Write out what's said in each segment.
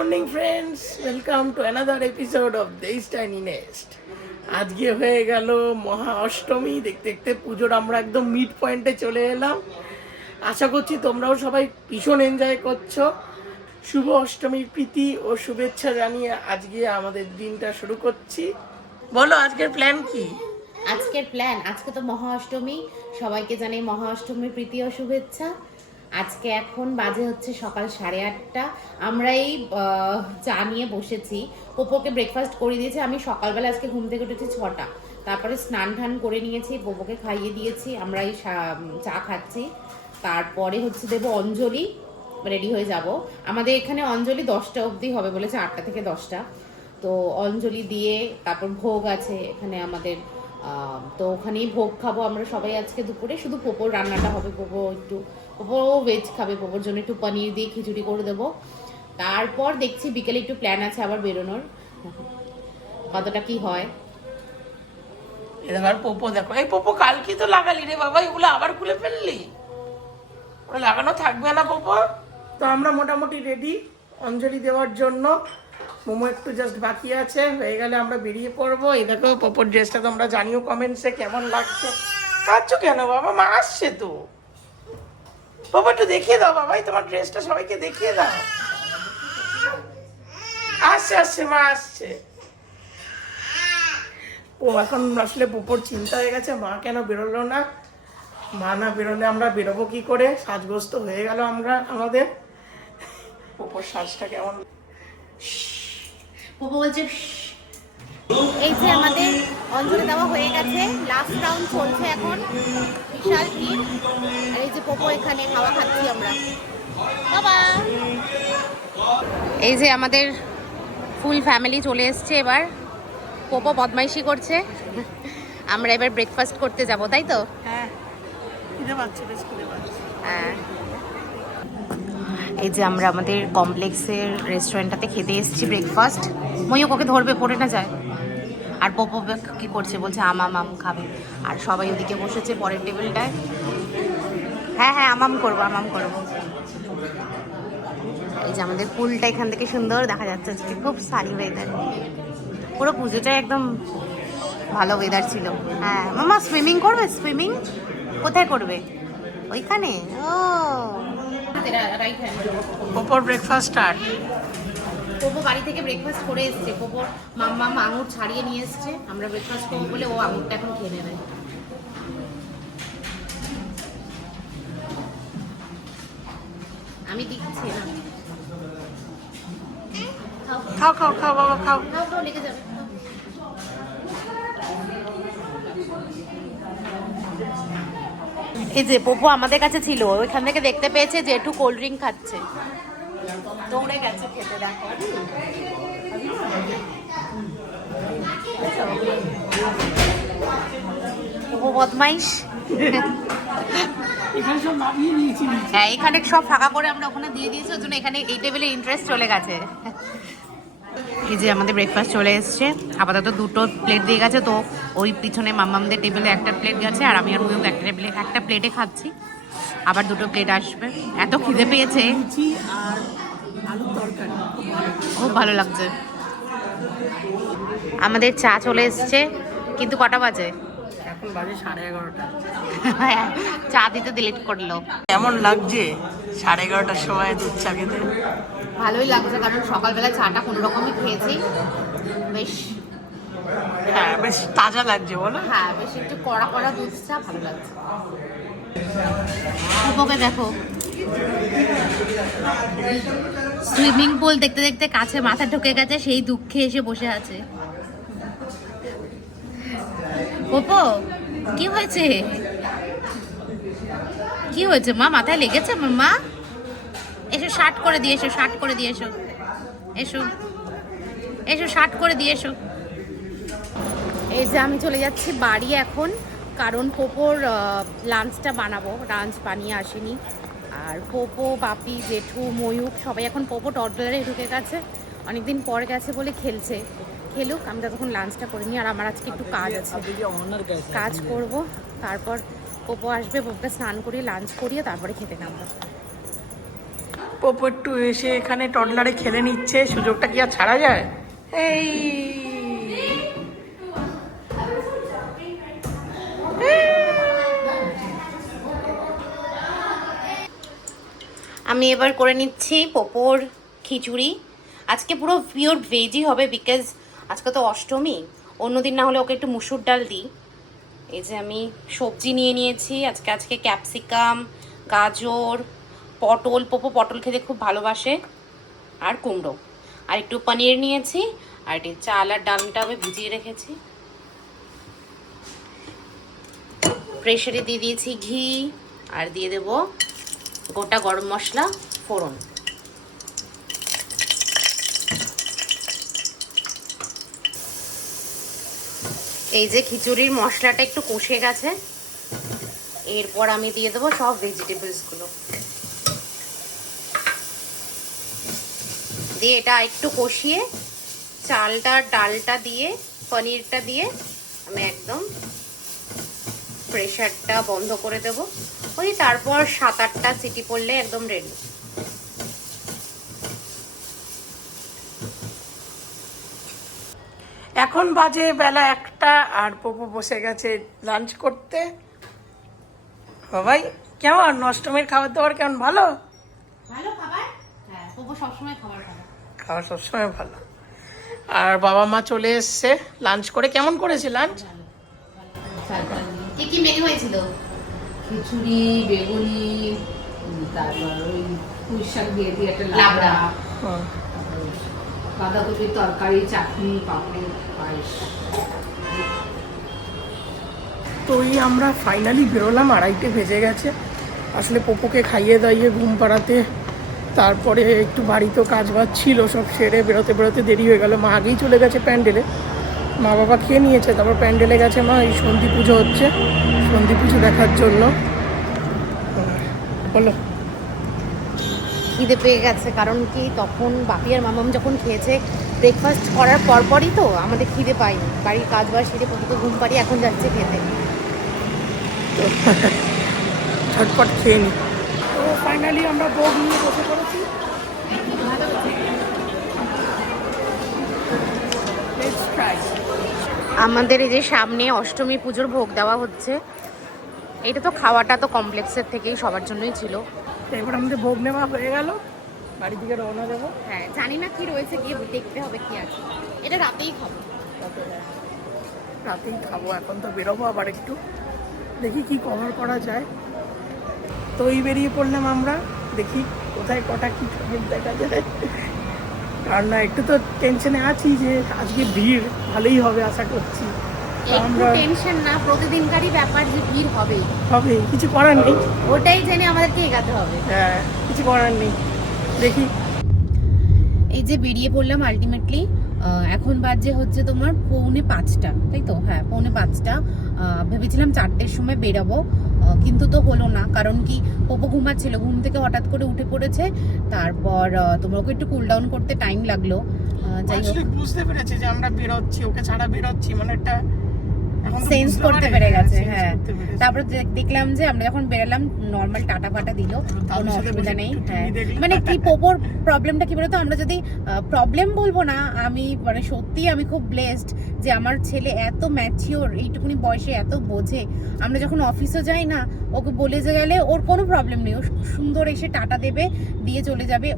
Morning friends, welcome to another episode of this tiny nest. আজকে হয়ে গেল মহা অষ্টমী। দেখতে দেখতে পুজোর আমরা একদম মিড পয়েন্টে চলে এলাম। আশা করছি তোমরাও সবাই ভীষণ এনজয় করছো। শুভ অষ্টমীর প্রীতি ও শুভেচ্ছা জানিয়ে আজকে আমাদের দিনটা শুরু করছি। বলো আজকের প্ল্যান কি? আজকে তো মহা অষ্টমী, সবাইকে জানাই মহা অষ্টমীর প্রীতি ও শুভেচ্ছা। আজকে এখন বাজে হচ্ছে সকাল 8:30। আমরা এই চা নিয়ে বসেছি। পোপোকে ব্রেকফাস্ট করে দিয়েছি। আমি সকালবেলা আজকে ঘুম থেকে উঠেছি 6টা, তারপরে স্নান টান করে নিয়েছি, পোপোকে খাইয়ে দিয়েছি। আমরা এই চা খাচ্ছি। তারপরে হচ্ছে দেবো অঞ্জলি, রেডি হয়ে যাব। আমাদের এখানে অঞ্জলি 10টা অবধি হবে বলেছে, 8টা থেকে 10টা। তো অঞ্জলি দিয়ে তারপর ভোগ আছে এখানে আমাদের, তো ওখানেই ভোগ খাবো আমরা সবাই আজকে দুপুরে। শুধু পোপোর রান্নাটা হবে, পোপো ভেজ খাবে, পোপোর জন্য একটু পনির দিয়ে খিচুড়ি করে দেবো। তারপর দেখছি বিকেলে একটু প্ল্যান আছে আবার বেরোনোর, কতটা কি হয়। এবার পোপো দেখো, এই পোপো কালকে তো লাগালি রে বাবা, এগুলো আবার খুলে ফেললি? ওটা লাগানো থাকবে না পোপো। তো আমরা মোটামুটি রেডি অঞ্জলি দেওয়ার জন্য। মোমো একটু জাস্ট বাকি আছে, হয়ে গেলে আমরা বেরিয়ে পড়বো। এই দেখো পোপোর ড্রেসটা তোমরা জানিও কমেন্টসে কেমন লাগছে। কাঁদছো কেন বাবা? মা আসছে তো। পোপো একটু দেখিয়ে দাও বাবাই, তোমার ড্রেসটা সবাইকে দেখিয়ে দাও। আসছে আসছে, মা আসছে। ও এখন আসলে পোপোর চিন্তা হয়ে গেছে, মা কেন বেরোলো না। মা না বেরোলে আমরা বেরোবো কি করে? সাজগ্রস্ত হয়ে গেল আমাদের। পোপোর সাজটা কেমন। পোপো বলছে এই যে আমাদের অঞ্জলি দেওয়া হয়ে গেছে, লাস্ট রাউন্ড চলছে এখন, বিশাল ভিড়। আর এই যে পোপো এখানে খাওয়া খাচ্ছি আমরা। বাবা, এই যে আমাদের ফুল ফ্যামিলি চলে এসছে। এবার পোপো বদমাইশি করছে, আমরা এবার ব্রেকফাস্ট করতে যাব, তাই তো? হ্যাঁ, খিদে পাচ্ছে, বেশ খিদে পাচ্ছে। হ্যাঁ, এই যে আমরা আমাদের কমপ্লেক্সের রেস্টুরেন্টটাতে খেতে এসেছি ব্রেকফাস্ট। ময়ূক ওকে ধরবে, পড়ে না যায়। আর পোপো কি করছে, বলছে আম খাবে। আর সবাই ওদিকে বসেছে পরের টেবিলটায়। হ্যাঁ হ্যাঁ, আম করবো। এই যে আমাদের পুলটা এখান থেকে সুন্দর দেখা যাচ্ছে। আজকে খুব সারি ওয়েদার, পুরো পুজোটাই একদম ভালো ওয়েদার ছিল। হ্যাঁ মামা, সুইমিং করবে? সুইমিং কোথায় করবে? ওইখানে। ও পোপোর ব্রেকফাস্ট স্টার্ট। পোপো বাড়ি থেকে ব্রেকফাস্ট করে এসছে। পোপোর মাম্মা আঙুর ছাড়িয়ে নিয়ে এসছে, আমরা ব্রেকফাস্ট করবো বলে ও আঙুরটা এখন খেয়ে নেবে। আমি দিচ্ছি না। খাও খাও খাও বাবা, খাও। লেগে যাবে। এই যে পোপো আমাদের কাছে ছিল, ওইখান থেকে দেখতে পেয়েছে যে একটু কোল্ড ড্রিঙ্ক খাচ্ছে, দৌড়ে গেছে খেতে। দেখো পোপো বদমাইশ। হ্যাঁ, এখানে সব ফাঁকা করে আমরা ওখানে দিয়ে দিয়েছি, ওই জন্য এখানে এই টেবিলে ইন্টারেস্ট চলে গেছে। এই যে আমাদের ব্রেকফাস্ট চলে এসছে। আপাতত 2টো প্লেট দিয়ে গেছে, তো ওই পিছনে মাম্মামদের টেবিলে একটা প্লেট গেছে, আর আমি আর ময়ূক একটা প্লেটে খাচ্ছি। আবার 2টো প্লেট আসবে। এত খিদে পেয়েছে, খুব ভালো লাগছে। আমাদের চা চলে এসছে, কিন্তু কটা বাজে? এখন বাজে 11:30। চা দিতে ডিলিট করলো। কেমন লাগছে 11:30টার সময় দুধ চা খেতে? ভালোই লাগছে, কারণ সকালবেলা চাটা কোনো রকমই খেয়েছি। বেশ, হ্যাঁ বেশ তাজা লাগছে বলো। হ্যাঁ বেশ একটু কড়া দুধ চা ভালো লাগছে। পোপোকে দেখো, সুইমিং পুল দেখতে দেখতে কাছে মাথা ঢুকে গেছে, সেই দুঃখে এসে বসে আছে। পোপো কি হয়েছে? কি হয়েছে মা? মাথায় লেগেছে মা? এসো শার্ট করে দিয়ে এসো, শার্ট করে দিয়ে এসো, এসো এসো শার্ট করে দিয়ে এসো। এই যে আমি চলে যাচ্ছি বাড়ি এখন, কারণ পোপোর লাঞ্চটা বানাবো। লাঞ্চ বানিয়ে আসেনি। আর পোপো, বাপি, জেঠু, ময়ূক সবাই এখন পোপো টডলারে ঢুকে গেছে, অনেকদিন পর গেছে বলে খেলছে। খেলুক, আমি ততক্ষণ লাঞ্চটা করে নিই। আর আমার আজকে একটু কাজ আছে, কাজ করব। তারপর পোপো আসবে, পোপোকে স্নান করিয়ে লাঞ্চ করিয়ে তারপরে খেতে নামবো। পপু একটু এসে এখানে টডলারে খেলে নিচ্ছে, সুযোগটা কি আর ছাড়া যায়? এই আমি এবার করে নিচ্ছি পোপোর খিচুড়ি। আজকে পুরো পিওর ভেজই হবে, বিকজ আজকে তো অষ্টমী। অন্যদিন না হলে ওকে একটু মুসুর ডাল দিই। এই যে আমি সবজি নিয়ে নিয়েছি আজকে ক্যাপসিকাম, গাজর, পটল। পোপো পটল খেতে খুব ভালোবাসে, আর কুমড়ো, আর একটু পনির নিয়েছি, আর একটু চাল আর ডালটা আমি ভিজিয়ে রেখেছি। প্রেসারে দিয়ে দিয়েছি ঘি, আর দিয়ে দেব গোটা গরম মশলা ফোড়ন। এই যে খিচুড়ির মশলাটা একটু কষে গেছে, এরপর আমি দিয়ে দেবো সব ভেজিটেবলসগুলো, দিয়ে এটা একটু কষিয়ে চালটা ডালটা দিয়ে পনিরটা দিয়ে আমি একদম প্রেসারটা বন্ধ করে দেব। ওই তারপর 7-8টা সিটি পড়লে একদম রেডি। এখন বাজে বেলা 1টা, আর পপু বসে গেছে লাঞ্চ করতে। বাবাই কেমন অষ্টমীর খাবার দাবার কেমন? ভালো ভালো খাবার, হ্যাঁ পপু সবসময় খাবার খাবে, খাবার সবসময় ভালো। আর বাবা মা চলে এসছে লাঞ্চ করে। কেমন করেছে লাঞ্চ? কি কি মেনু হয়েছিল? খিচুড়ি, বেগুনি, তারপর ওই পুঁই শাক দিয়ে দিয়ে একটা লাবড়া। লাবড়া, বাঁধাকপির তরকারি, চাটনি, পাপড়, পায়েস। তো এই আমরা ফাইনালি বেরোলাম, 2:30 বেজে গেছে। আসলে পপুকে খাইয়ে দাইয়ে ঘুম পাড়াতে, তারপরে একটু বাড়িতেও কাজ বাজ ছিল, সব সেরে বেরোতে বেরোতে দেরি হয়ে গেল। মা আগেই চলে গেছে প্যান্ডেলে, মা বাবা খেয়ে নিয়েছে, তারপর প্যান্ডেলে গেছে মা। এই সন্ধি পুজো হচ্ছে, সন্ধি পুজো দেখার জন্য। বলো। খিদে পেয়ে গেছে, কারণ কি তখন বাপি আর মামাম যখন খেয়েছে ব্রেকফাস্ট করার পরপরই তো আমাদের খিদে পাইনি। বাড়ির কাজ বাজ সেরে পপুকে ঘুম পাড়িয়ে এখন যাচ্ছে খেতে। তো ঝটপট খেয়ে নিই। তো ফাইনালি আমরা ভোগ নিয়ে বসে পড়েছি। Let's try. আমাদের এই যে সামনে অষ্টমী পুজোর ভোগ দেওয়া হচ্ছে, এটা তো খাওয়াটা তো কমপ্লেক্সের থেকেই সবার জন্যই ছিল। তো এবার আমাদের ভোগ নেওয়া হয়ে গেল, বাড়ি থেকে রওনা দেবো। হ্যাঁ, জানি না কি রয়েছে, গিয়ে দেখতে হবে কি আছে। এটা রাতেই খাবো। রাতেই খাবো, এখন তো বেরোবো আবার একটু, দেখি কি কভার করা যায়। তো এই বেরিয়ে পড়লাম আমরা, দেখি কোথায় কটা কি ঠাকুর দেখা যায়। আর না একটু তো টেনশনে আছি যে আজকে ভিড় ভালোই হবে আশা করছি। একটু টেনশন না, প্রতিদিনকারই ব্যাপার যে ভিড় হবেই। হবে, কিছু করার নেই। ওটাই জেনে আমাদেরকে এগাতে হবে। হ্যাঁ, কিছু করার নেই, দেখি। এই যে বেরিয়ে পড়লাম আলটিমেটলি। এখন বাজে হচ্ছে তোমার 4:45, তাই তো? হ্যাঁ, 4:45। ভেবেছিলাম 4টের সময় বেরাবো, কিন্তু তো হলো না। কারণ কি পপু ঘুমাচ্ছিল, ঘুম থেকে হঠাৎ করে উঠে পড়েছে। তারপর তোমাকে একটু কুল ডাউন করতে টাইম লাগলো। যাই হোক, আসলে বুঝতে পেরেছে যে আমরা বেরোচ্ছি, ওকে ছাড়া বেরোচ্ছি, মানে একটা সেন্স করতে পেরে গেছে। হ্যাঁ, তারপর দেখলাম যে আমরা যখন বেরালাম নর্মাল টাটা ফাটা দিল, কোনো অসুবিধা নেই। হ্যাঁ, মানে কি পোপোর প্রবলেমটা কি বলতো, আমরা যদি প্রবলেম বলবো না, আমি মানে সত্যি আমি খুব ব্লেসড যে আমার ছেলে এত ম্যাচিওর, এইটুকুনি বয়সে এত বোঝে। আমরা যখন অফিসে যাই না, ওকে বলে যে গেলে ওর কোনো প্রবলেম নেই, ও সুন্দর এসে টাটা দেবে, দিয়ে চলে যাবে।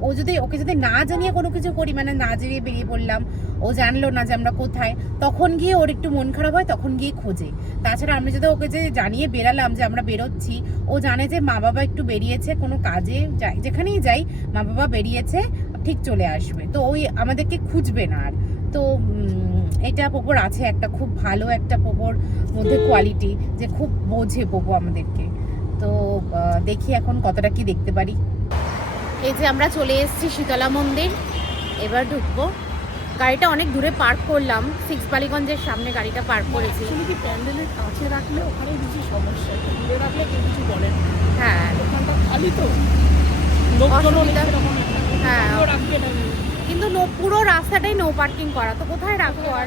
ওকে যদি না জানিয়ে কোনো কিছু করি, মানে না জানিয়ে বেরিয়ে পড়লাম, ও জানলো না যে আমরা কোথায়, তখন গিয়ে ওর একটু মন খারাপ হয়, তখন গিয়ে খোঁজে। তাছাড়া আমি যদি ওকে যে জানিয়ে বেরালাম যে আমরা বেরোচ্ছি, ও জানে যে মা বাবা একটু বেরিয়েছে কোনো কাজে, যাই যেখানেই যাই মা বাবা বেরিয়েছে, ঠিক চলে আসবে, তো ওই আমাদেরকে খুঁজবে না আর। তো এটা পোপোর আছে একটা খুব ভালো একটা পোপোর মধ্যে কোয়ালিটি, যে খুব বোঝে পোপো আমাদেরকে। তো দেখি এখন কতটা কি দেখতে পারি। এই যে আমরা চলে এসেছি শীতলা মন্দির, এবার ঢুকবো। গাড়িটা অনেক দূরে পার্ক করলাম, 6 বালিগঞ্জের সামনে গাড়িটা পার্ক করেছি। কি প্যান্ডেলের কাছে রাখলে ওখানে বেশি সমস্যা, দূরে রাখলে কেউ কিছু বলে না। হ্যাঁ, ওখানটা খালি তো, লোকজনও অসুবিধা। সেরকম হ্যাঁ, রাখবে না। কিন্তু পুরো রাস্তাটাই নো পার্কিং করা, তো কোথায় রাখবো আর।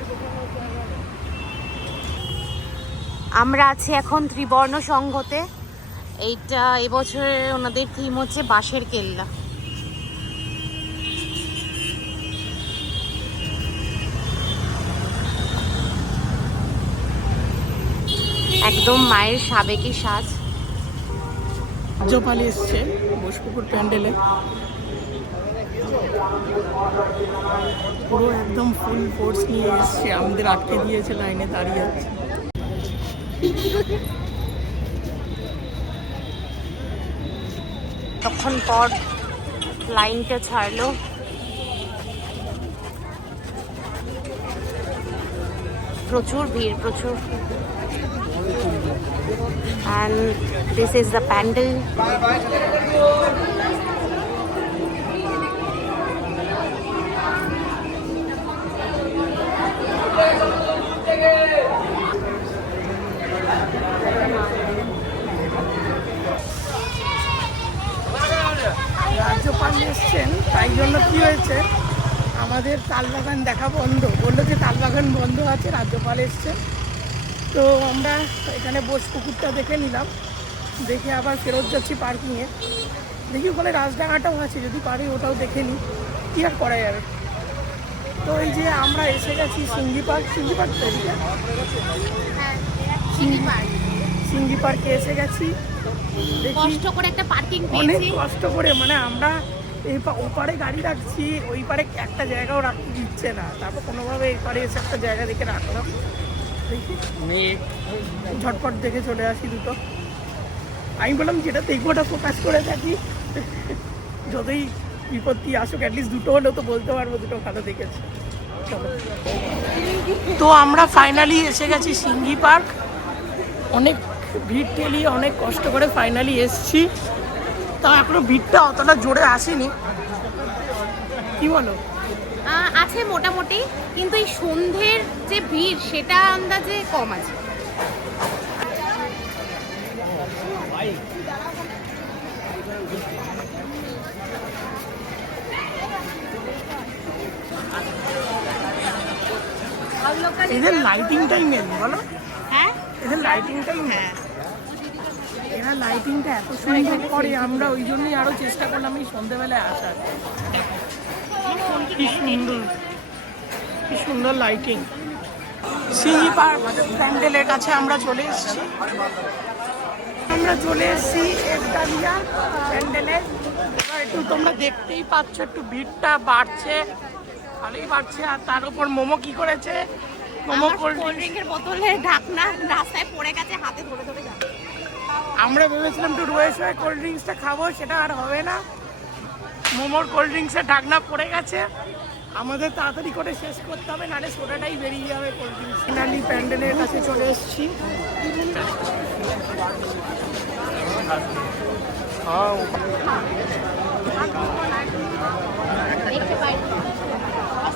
আমরা আছি এখন ত্রিবর্ণ সংঘতে। এইটা এবছরে ওনাদের থিম হচ্ছে বাঁশের কেল্লা। একদম মায়ের সাবেকি সাজ। রাজ্যপাল এসছে বোসপুকুর প্যান্ডেলে, পুরো একদম ফুল ফোর্স নিয়ে এসছে, আমাদের আটকে দিয়েছে, লাইনে দাঁড়িয়ে আছে। তখন পর লাইনটা ছাড়লো। প্রচুর ভিড়, প্রচুর। And this is the pandal. রাজ্যপাল এসছেন, তাই জন্য কি হয়েছে, আমাদের তালবাগান দেখা বন্ধ, বললো যে তালবাগান বন্ধ আছে, রাজ্যপাল এসছে। তো আমরা এখানে বোসপুকুরটা দেখে নিলাম, দেখে আবার ফেরত যাচ্ছি পার্কিংয়ে। দেখি ওখানে রাজডাঙ্গাটাও আছে, যদি পারি ওটাও দেখে নিই, কী আর করা যাবে। তো এই যে আমরা এসে গেছি সিঙ্গি পার্ক, সিঙ্গি পার্ক তো এদিকে, সিঙ্গি পার্কে এসে গেছি। দেখি কষ্ট করে একটা পার্কিং অনেক পেয়েছি। কষ্ট করে, মানে আমরা এই ওপারে গাড়ি রাখছি, ওই পারে একটা জায়গাও রাখতে দিচ্ছে না, তারপর কোনোভাবে এই পারে এসে একটা জায়গা দেখে রাখলাম। দেখি ঝটপট দেখে চলে আসি দুটো। আমি বললাম যেটা দেখবো ওটা ফোকাস করে থাকি, যতই বিপত্তি আসুক অ্যাটলিস্ট দুটো হলেও তো বলতে পারবো দুটো ভালো দেখেছে। চলো, তো আমরা ফাইনালি এসে গেছি সিঙ্গি পার্ক। অনেক ভিড় ঠেলিয়ে অনেক কষ্ট করে ফাইনালি এসছি, তা এখনো ভিড়টা অতটা জোরে আসেনি, কি বলো? আছে মোটামুটি, কিন্তু এই সন্ধ্যের যে ভিড় সেটা আন্দাজে কম আছে। এদের লাইটিংটাই মেন, বলো? হ্যাঁ, এদের লাইটিংটাই মেন, এরা লাইটিংটা এত সুন্দর করে, আমরা ওই জন্যই আরো চেষ্টা করলাম এই সন্ধ্যেবেলায় আসার। কি সুন্দর, কি সুন্দর লাইটিং। সিঙ্গি পার্ক প্যান্ডেলের কাছে আমরা চলে এসেছি, একদালিয়া প্যান্ডেলে। এবার একটু তোমরা দেখতেই পাচ্ছ, একটু ভিড়টা বাড়ছে, ভালোই বাড়ছে। আর তার উপর মোমো কি করেছে, মোমো কোল্ড ড্রিঙ্কের বোতলের ঢাকনা রাস্তায় পড়ে গেছে, হাতে ধরে ধরে যাচ্ছে। আমরা ভেবেছিলাম একটু রয়েছে কোল্ড ড্রিঙ্কসটা খাবো, সেটা আর হবে না। মোমোর কোল্ড ড্রিঙ্কসের ঢাকনা পড়ে গেছে, আমাদের তাড়াতাড়ি করে শেষ করতে হবে, নাহলে সোডাটাই বেরিয়ে যাবে কোল্ড ড্রিঙ্কস। ফাইনালি প্যান্ডেলের কাছে চলে এসেছি।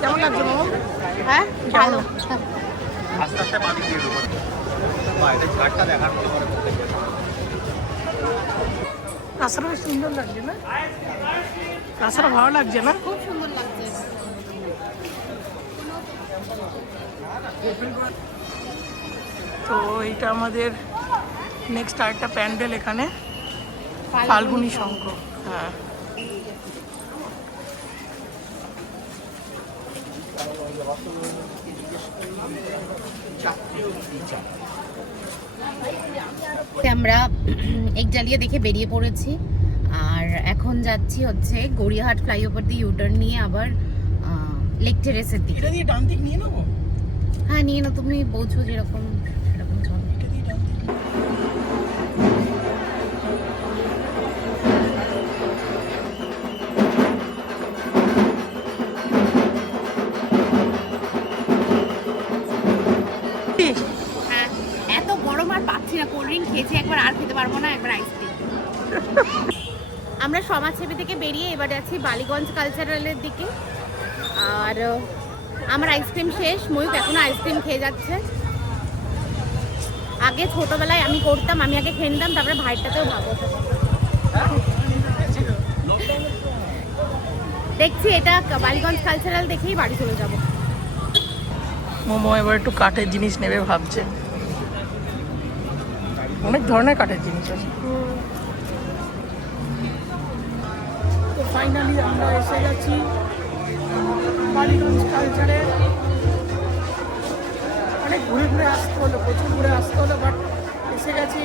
কেমন লাগছে মোমো? হ্যাঁ, ভালো। আস্তে আস্তে পানি দিয়ে দেবো, এটা ঝাড়টা দেখার মতো করে। রাস্তাটা বেশ সুন্দর লাগছে না? রাস্তাটা ভালো লাগছে না? খুব সুন্দর লাগছে। তো এইটা আমাদের নেক্সট আরেকটা প্যান্ডেল এখানে, ফাল্গুনী শঙ্খ। হ্যাঁ, আমরা একজালিয়া দেখে বেরিয়ে পড়েছি, আর এখন যাচ্ছি হচ্ছে গড়িয়াহাট ফ্লাইওভার দিয়ে ইউটার্ন নিয়ে আবার লেক টেরেসের দিকে। এটা দিয়ে ডান দিক নিয়ে নেবো? হ্যাঁ, নিয়ে নাও, তুমি বলছো যেরকম সেরকম চলো। এটা দিয়ে ডান দিক। হ্যাঁ, এত গরম আর পাচ্ছি না, কোল্ড ড্রিঙ্ক খেয়েছি একবার, আর খেতে পারবো না, একবার আইসক্রিম। আমরা সমাজসেবী থেকে বেরিয়ে এবার যাচ্ছি বালিগঞ্জ কালচারালের দিকে, আর আমার আইসক্রিম শেষ, ময়ূক এখনো আইসক্রিম খেয়ে যাচ্ছে। আগে ছোটবেলায় আমি করতাম, আমি আগে খেয়ে নিতাম, তারপরে ভাইটাতেও ভাবো। দেখছি এটা বালিগঞ্জ কালচারাল দেখেই বাড়ি চলে যাব। মোমো এবার একটু কাঠের জিনিস নেবে ভাবছে, অনেক ধরনের কাঠের জিনিস আছে। তো ফাইনালি আমরা এসে গেছি বালিগঞ্জ কালচারে। অনেক ঘুরে ঘুরে আসতে হলো, প্রচুর ঘুরে আসতে হলো, বাট এসে গেছে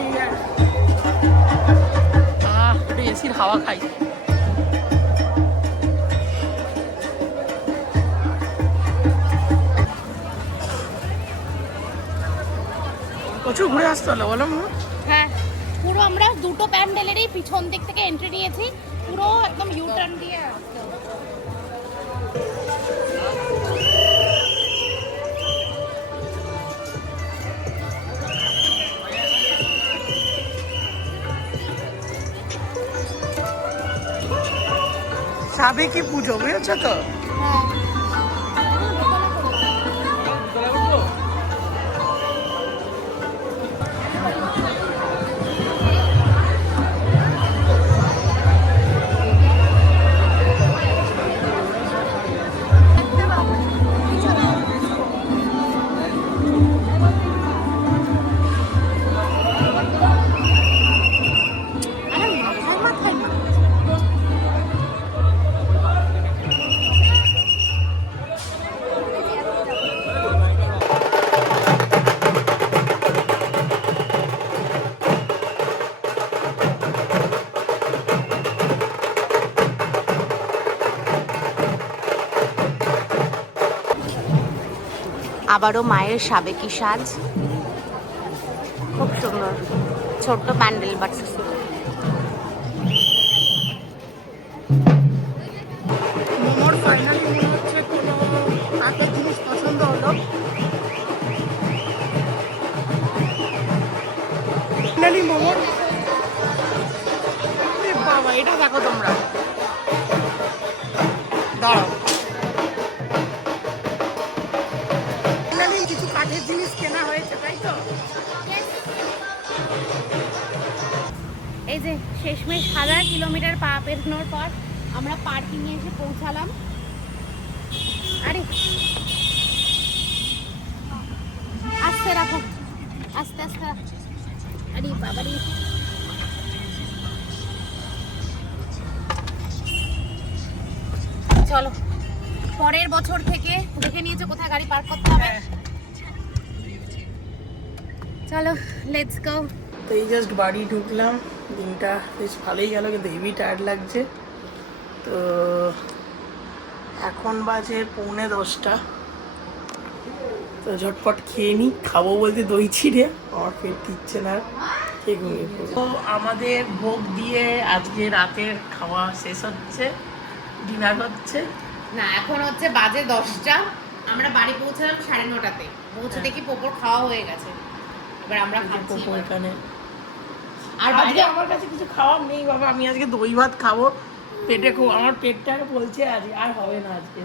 একটু এসির হাওয়া খাই। প্রচুর ঘুরে আসতে হলো বলো মা? হ্যাঁ, পুরো আমরা দুটো প্যান্ডেলেরই পিছন দিক থেকে এন্ট্রি নিয়েছি, পুরো একদম ইউ টার্ন দিয়ে আসতে হবে। সাবেকি পুজো বুঝেছো তো? আবারও মায়ের সাবেকি সাজ, খুব সুন্দর ছোট্ট প্যান্ডেল বাট মোমোর ফাইনালি মনে হচ্ছে কোনো হাতের জিনিস পছন্দ হলো। ফাইনালি মোমোর, বাবা এটা দেখো তোমরা, দাঁড়াও। ফাইনালি কিছু কাঠের জিনিস কেনা হয়েছে তাই তো? এই যে শেষমেশ 1000 কিলোমিটার পা পেরোনোর পর আমরা পার্কিং এ এসে পৌঁছালাম। আরে আস্তে রাখো, আস্তে আস্তে রাখো। আরে বাবারি, চলো পরের বছর থেকে দেখে নিয়েছো কোথায় গাড়ি পার্ক করতে হবে। চলো লেটস গো। তো এই জাস্ট বাড়ি ঢুকলাম, দিনটা বেশ ভালোই গেল কিন্তু হেভি টায়ার্ড লাগছে। তো এখন বাজে 9:45। তো ঝটপট খেয়ে নিই, খাবো বলতে দই ছিঁড়ে আমার পেট দিচ্ছে না, খেয়ে ঘুমিয়ে পড়বো। তো আমাদের ভোগ দিয়ে আজকে রাতের খাওয়া শেষ হচ্ছে, ডিনার হচ্ছে। না এখন হচ্ছে বাজে 10টা, আমরা বাড়ি পৌঁছালাম 9:30-তে, পৌঁছে দেখি পোপোর খাওয়া হয়ে গেছে, এবার আমরা খাচ্ছি। পোপো এখানে, আর আজকে বাইরে আমার কাছে কিছু খাওয়ার নেই বাবা, আমি আজকে দই ভাত খাবো, পেটে খুব আমার পেটটা বলছে আজ আর হবে না আজকে।